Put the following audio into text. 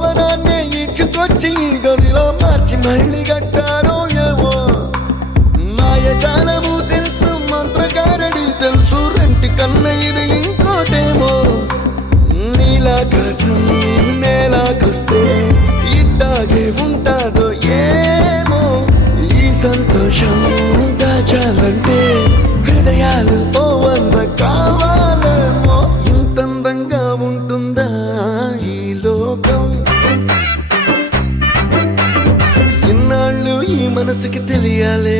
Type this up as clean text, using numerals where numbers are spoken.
భవనాన్ని ఇచ్చుకొచ్చి గదిలో మార్చి మళ్ళీ కట్టారో ఏమో మాయజాలము తెలుసు మంత్రకారడి తెలుసు రెంటి కన్న ఇది ఇంకోటేమో నీలాకాశం నేలాకొస్తే ఇట్టాగే ఉంటాదో ఏమో ఈ సంతోషం దాచాలంటే హృదయాలు ఓ వంద కావాలేమో ఇంతందంగా ఉంటుందా ఈ లోకం ఇన్నాళ్ళు ఈ మనసుకి తెలియాలే